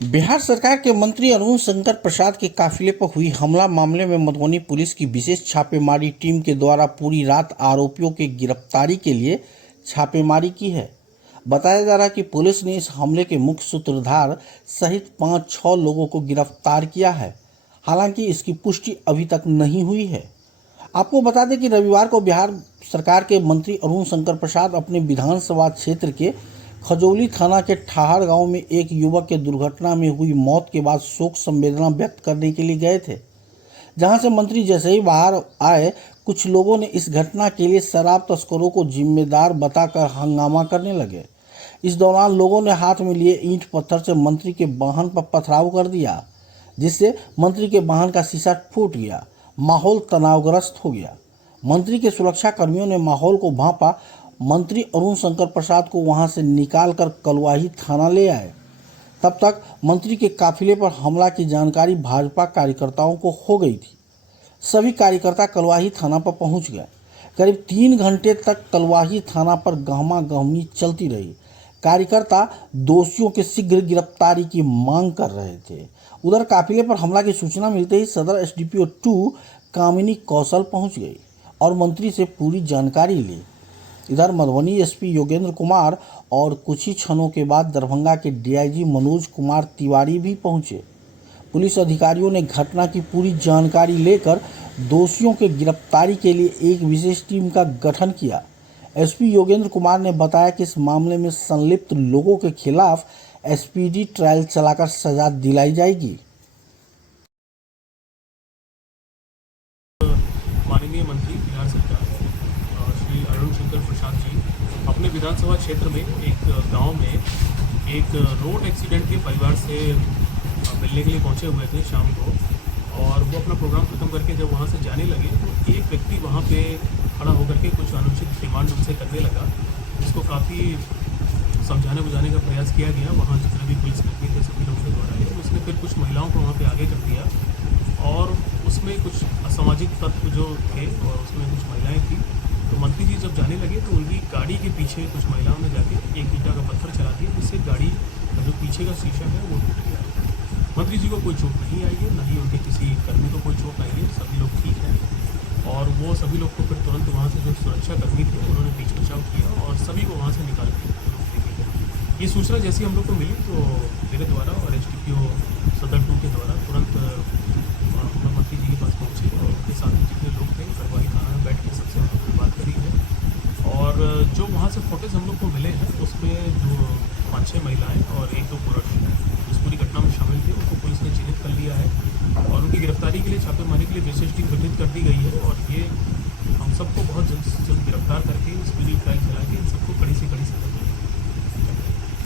बिहार सरकार के मंत्री अरुण शंकर प्रसाद के काफिले पर हुई हमला मामले में मधुबनी पुलिस की विशेष छापेमारी टीम के द्वारा पूरी रात आरोपियों की गिरफ्तारी के लिए छापेमारी की है। बताया जा रहा है कि पुलिस ने इस हमले के मुख्य सूत्रधार सहित 5-6 लोगों को गिरफ्तार किया है। हालांकि इसकी पुष्टि अभी तक नहीं हुई है। आपको बता दें कि रविवार को बिहार सरकार के मंत्री अरुण शंकर प्रसाद अपने विधानसभा क्षेत्र के खजौली थाना के ठाहर गांव में एक युवक के दुर्घटना में हुई मौत के बाद शोक संवेदना व्यक्त करने के लिए गए थे। जहां से मंत्री जैसे ही बाहर आए, कुछ लोगों ने इस घटना के लिए शराब तस्करों को जिम्मेदार बताकर हंगामा करने लगे। इस दौरान लोगों ने हाथ में लिए ईंट पत्थर से मंत्री के वाहन पर पथराव कर दिया, जिससे मंत्री के वाहन का शीशा फूट गया। माहौल तनावग्रस्त हो गया। मंत्री के सुरक्षा कर्मियों ने माहौल को भांपा। मंत्री अरुण शंकर प्रसाद को वहां से निकालकर कलवाही थाना ले आए। तब तक मंत्री के काफिले पर हमला की जानकारी भाजपा कार्यकर्ताओं को हो गई थी। सभी कार्यकर्ता कलवाही थाना पर पहुंच गए। करीब 3 घंटे तक कलवाही थाना पर गहमा गहमी चलती रही। कार्यकर्ता दोषियों के शीघ्र गिरफ्तारी की मांग कर रहे थे। उधर काफिले पर हमला की सूचना मिलते ही सदर एसडीपीओ 2 कामिनी कौशल पहुंच गई और मंत्री से पूरी जानकारी ली। इधर मधुबनी एसपी योगेंद्र कुमार और कुछ ही क्षणों के बाद दरभंगा के डीआईजी मनोज कुमार तिवारी भी पहुंचे। पुलिस अधिकारियों ने घटना की पूरी जानकारी लेकर दोषियों के गिरफ्तारी के लिए एक विशेष टीम का गठन किया। एसपी योगेंद्र कुमार ने बताया कि इस मामले में संलिप्त लोगों के खिलाफ एसपीडी ट्रायल चलाकर सजा दिलाई जाएगी। माननीय मंत्री बिहार सरकार श्री अरुण शंकर प्रसाद जी अपने विधानसभा क्षेत्र में एक गांव में एक रोड एक्सीडेंट के परिवार से मिलने के लिए पहुंचे हुए थे शाम को, और वो अपना प्रोग्राम खत्म करके जब वहां से जाने लगे तो एक व्यक्ति वहां पे खड़ा होकर के कुछ अनुचित डिमांड उनसे करने लगा, जिसको काफ़ी समझाने बुझाने का प्रयास किया गया वहाँ जितने भी पुलिसकर्मी थे सभी लोगों के द्वारा। लेकिन उसने फिर कुछ महिलाओं को वहाँ पे आगे कर दिया और उसमें कुछ असामाजिक तत्व जो थे और उसमें कुछ महिलाएं थी। तो मंत्री जी जब जाने लगे तो उनकी गाड़ी के पीछे कुछ महिलाओं ने जाके एक ईंटा का पत्थर चला दिया, जिससे गाड़ी का जो पीछे का शीशा है वो टूट गया। मंत्री जी को कोई चोट नहीं आई है, न ही उनके किसी कर्मी को कोई चोट आई है, सभी लोग ठीक हैं। और वो सभी लोग को फिर तुरंत वहाँ से जो सुरक्षा कर्मी थे उन्होंने बीच बचाव किया और सभी को वहाँ से निकाल के ये सूचना जैसी हम लोग को मिली तो मेरे द्वारा और एसडीपीओ सदर 2 के द्वारा तुरंत हम मंत्री जी के पास पहुँचे और उनके साथ में जितने लोग थे कलवाही थाना में बैठ के सबसे हम लोग बात करी है। और जो वहाँ से फोटोज हम लोग को मिले हैं उसमें जो 5-6 महिलाएं और 1-2 पुरुष इस पूरी घटना में शामिल थे, उनको पुलिस ने चिन्हित कर लिया है और उनकी गिरफ्तारी के लिए छापेमारी के लिए विशेष टीम गठित कर दी गई है। और ये हम सबको बहुत जल्द से जल्द गिरफ्तार करके स्पीडी ट्रायल चला के